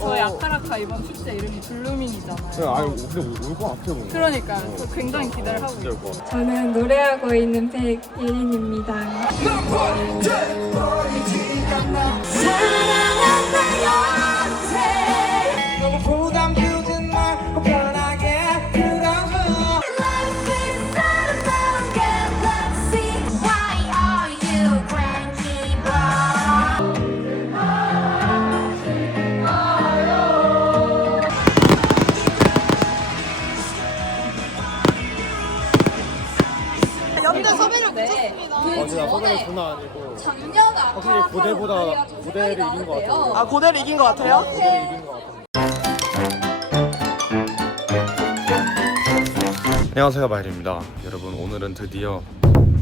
저희 아카라카 이번 축제 이름이 블루밍이잖아요. 네, 아니 근데 올것 같아요. 뭔가. 그러니까 저 굉장히 기대를 하고 있어요. 같아. 저는 노래하고 있는 백예린입니다. 너무 맞아, 서울의 장난 아니고 작년 확실히 고대보다 고대를 이긴 것 같아요. 아 고대를 이긴 것 같아요? 고대를 이긴 것 같아요. 안녕하세요 마일입니다. 여러분 오늘은 드디어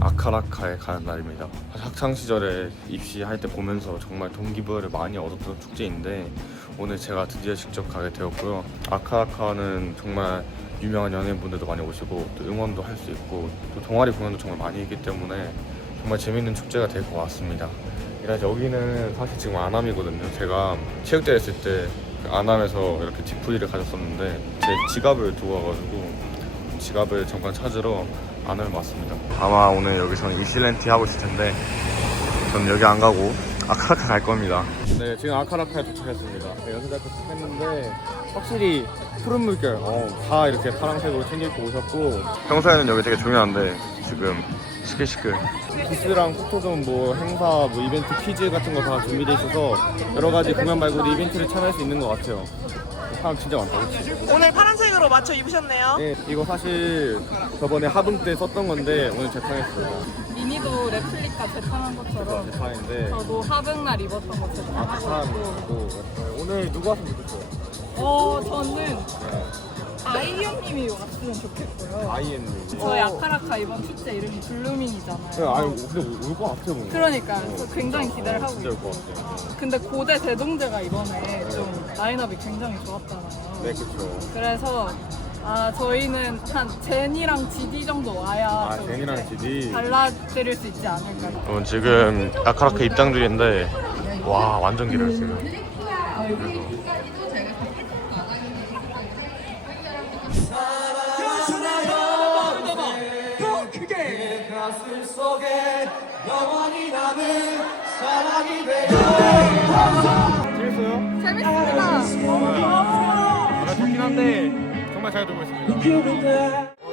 아카라카에 가는 날입니다. 학창 시절에 입시할 때 보면서 정말 동기부여를 많이 얻었던 축제인데 오늘 제가 드디어 직접 가게 되었고요. 아카라카는 정말 유명한 연예인분들도 많이 오시고 또 응원도 할 수 있고 또 동아리 공연도 정말 많이 있기 때문에 정말 재밌는 축제가 될 것 같습니다. 그래서 여기는 사실 지금 아남이거든요. 제가 체육대회 했을 때그 아남에서 이렇게 디프리를 가졌었는데 제 지갑을 두고 와가지고 지갑을 잠깐 찾으러 안을 왔습니다. 아마 오늘 여기서는 이실렌티 하고 있을 텐데 저는 여기 안 가고 아카라카 갈 겁니다. 네, 지금 아카라카에 도착했습니다. 네, 연세대 도착했는데 확실히 푸른 물결, 어, 다 이렇게 파란색으로 챙기고 오셨고 평소에는 여기 되게 조용한데 지금 시끌시끌 부스랑 포토존 뭐 행사 뭐 이벤트 퀴즈 같은 거 다 준비돼 있어서 여러 가지 공연 말고도 이벤트를 참여할 수 있는 것 같아요. 사람 진짜 많다, 그렇지? 오늘 파란색으로 맞춰 입으셨네요. 네, 이거 사실 저번에 하분 때 썼던 건데 오늘 재탕했어요. 미니도 레플리카 재탕한 것처럼 재탕인데 저도 하백날 입었던 거 아, 재탕하고 있고 재탕이고 오늘 누구 왔으면 좋겠어요? 어 저는 아이언님이 왔으면 좋겠고요. 아이엔님. 저희 아카라카 이번 축제 이름이 블루밍이잖아요. 네, 아니 근데 올것 같아요. 뭔가. 그러니까 저 굉장히 기대를 하고 진짜 있어요. 올것 같아요. 근데 고대 대동제가 이번에 좀 라인업이 굉장히 좋았잖아요. 네, 그렇죠. 그래서 아 저희는 한 제니랑 지디 정도 와야 아, 좀 제니랑 이렇게 지디. 달라드릴 수 있지 않을까. 어, 지금 아카라카 입장 중인데 와 완전 길어요 지금. 더 재밌어요? 재밌습니다. 아, 좋긴 한데 정말 잘 들고 있습니다. 어,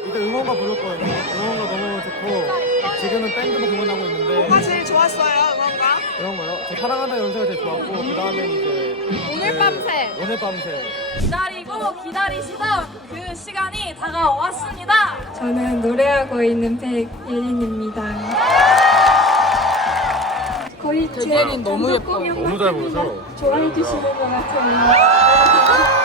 이제 응원가 불렀거든요. 응원가 너무 좋고 지금은 밴드도 공연하고 있는데 뭐가 제일 좋았어요, 응원가? 이런 거요. 제 사랑한다 연습가 제일 좋았고 그 다음에 이제 오늘 밤새 오늘 밤새 기다리고 기다리시던 그 시간이 다가왔습니다. 저는 노래하고 있는 백예린입니다. 거의 제 백예린 너무. 공연 너무 잘. 보여서. 좋아해 주시는 것 같아요.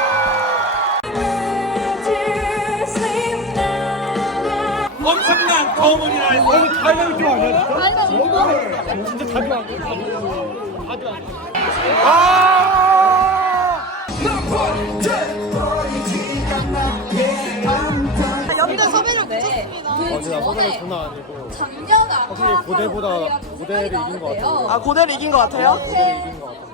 엄청난 거문이라 오늘 달걀 좀 아니야? 진짜 자주 안 돼요. 자주 안 돼요. 연대 섭외를 보셨습니다. 맞아, 서울의 장난 아니고 작년 확실히 고대보다 고대를 이긴 것 같아요. 아 고대를 이긴 것 같아요? 고대를 이긴 것 같아요.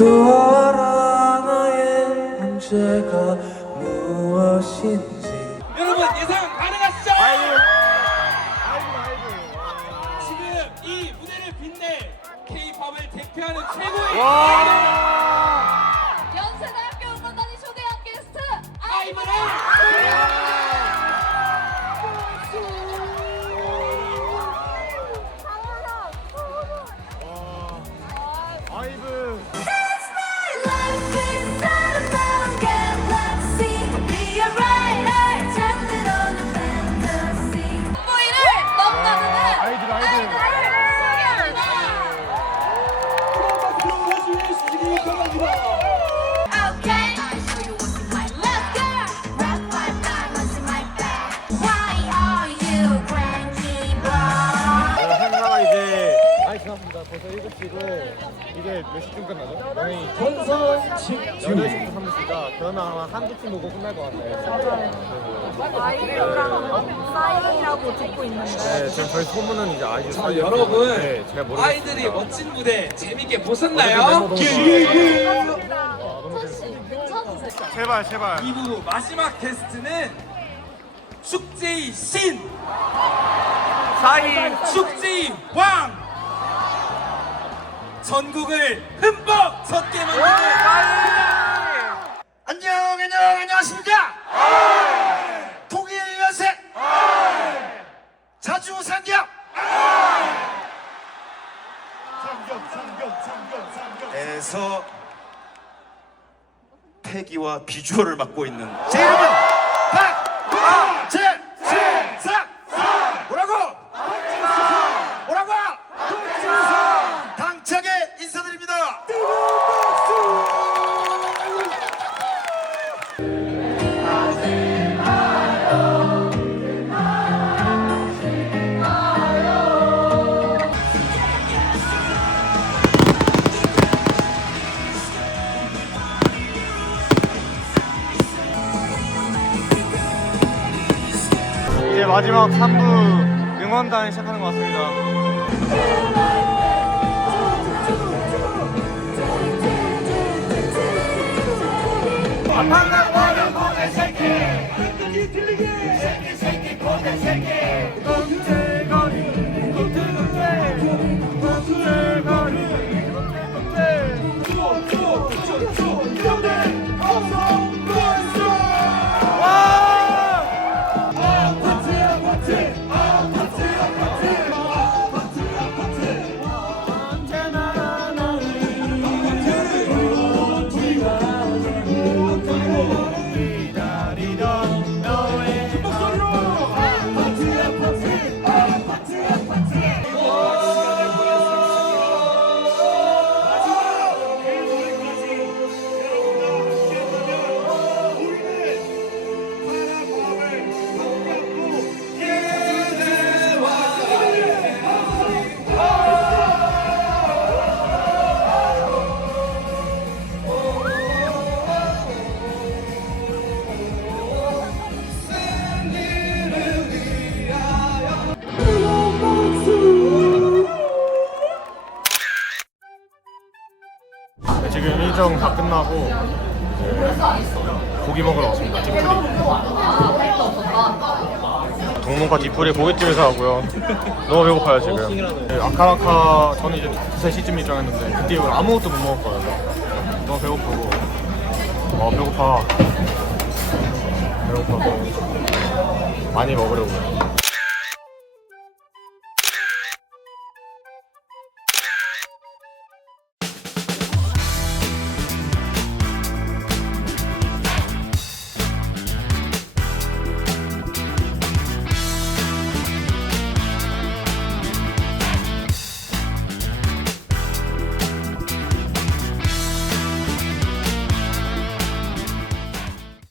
나도 알아 나의 문제가 무엇인지. 여러분 예상 가능하시죠? 지금 이 무대를 빛낼 K-팝을 대표하는 최고의 연세대학교 응원단이 초대한 게스트 아이브를 아이브 18시부터 30시다. 그러면 아마 한두 팀 보고 끝날 것 같아요. 아이유랑 사인이라고 듣고 있는데. 네, 지금 저희 소문은 이제 아이유. 자, 여러분. 네, 잘 모르 아이들이 멋진 무대 재밌게 보셨나요? 아, 제발, 제발. 2부 마지막 게스트는 축제의 신! 사인 축제의 왕! 전국을 흠뻑 젖게 만드는 안녕 안녕 안녕하십니까? 통일 연세! 자주 상경! 에서 패기와 비주얼을 맡고 있는 제 이름은 마지막 3부 응원단이 시작하는 것 같습니다. 네, 지금 일정 다 끝나고 고기 먹으러 왔습니다. 디프리. 동문과 디프리 고깃집에서 하고요. 너무 배고파요 지금. 네, 아카라카 저는 이제 두세 시쯤 입장했는데 그때 이후로 아무것도 못 먹었거든요. 너무 배고프고. 어 배고파. 배고파서 많이 먹으려고요.